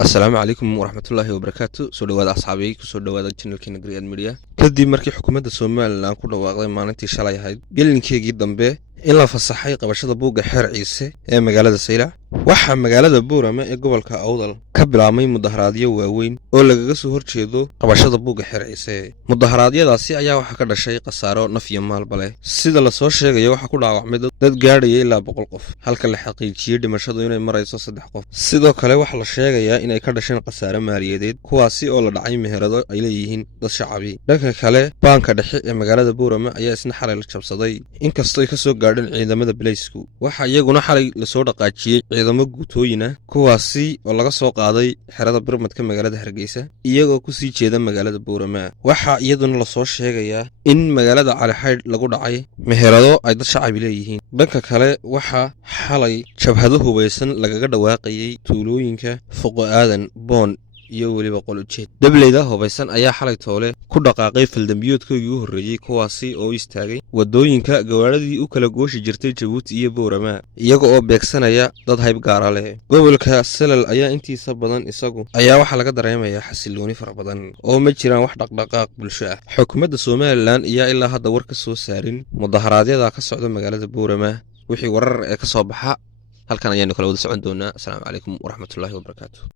السلام عليكم ورحمة الله وبركاته. سو dhawaada asxaabay ku soo dhawaada channelkeena Griyad Media. Kadib markii xukuumadda Soomaaliland ku dhawaaqday maalintii shalay ahayd gelinkeegii dambe in la fasaxay qabashada buugga xeer ciise ee magaalada Saylac, waxaa magaalada Boorama ee gobolka Awdal ka bilaabmay mudaharaadyo waaweyn oo lagaga soo horjeedo qabashada buugga xeer ciise. Mudaharaadyadaasi ayaa waxa ka dhashay khasaaro naf iyo maalba leh. Sida la soo sheegayo waxa ku dhaawacmay dad gaadhaya ilaa 100 qof, halka la xaqiijiyay dhimashadu inay marayso 3 qof. Sidoo kale waxa la sheegayaa inay ka dhasheen khasaare maaliyadeed kuwaasi oo la dhacay meherado ay leeyihiin dad shacabi. Dhanka kale, baanka dhexe ee magaalada Boorama ayaa isna xalay la jabsaday, inkastoo ay ka soo gaadheen ciidamada Baleysku. Waxa iyaguna xalay la soo dhaqaajiyay ciidamo guutooyin ah kuwaasi oo laga soo qaaday xerada birmadka magaalada Hargeysa iyagoo ku sii jeeda magaalada Boorama. Waxa iyaduna la soo sheegayaa in magaalada Cali Xaydh lagu dhacay meherado ay dad shacabi leeyihiin. Dhanka kale, waxa xalay jabhado hubeysan lagaga dhawaaqayay tuulooyinka Foqo Aadan, Boon iyo weliba Qolojeed. Dableyda hubeysan ayaa xalay toole ku dhaqaaqay faldambiyoodkoodii u horreeyay kuwaasi oo istaagay wadooyinka gawaaradii u kala gooshi jirtay Jabuuti iyo Boorama iyaga oo beegsanaya dad hayb gaara leh. Gobolka Salal ayaa intiisa badan isagu ayaa waxa laga dareemayaa xasilooni fara badan oo ma jiraan wax dhaqdhaqaaq bulsho ah. Xukuumadda Soomaaliland ayaa ilaa hadda war ka soo saarin mudaharaadyada ka socda magaalada Boorama. Wixii warar ee ka soo baxa halkan ayaanu kala wada socon doonaa. Assalaamu calaykum waraxmatullaahi wabarakaatuh.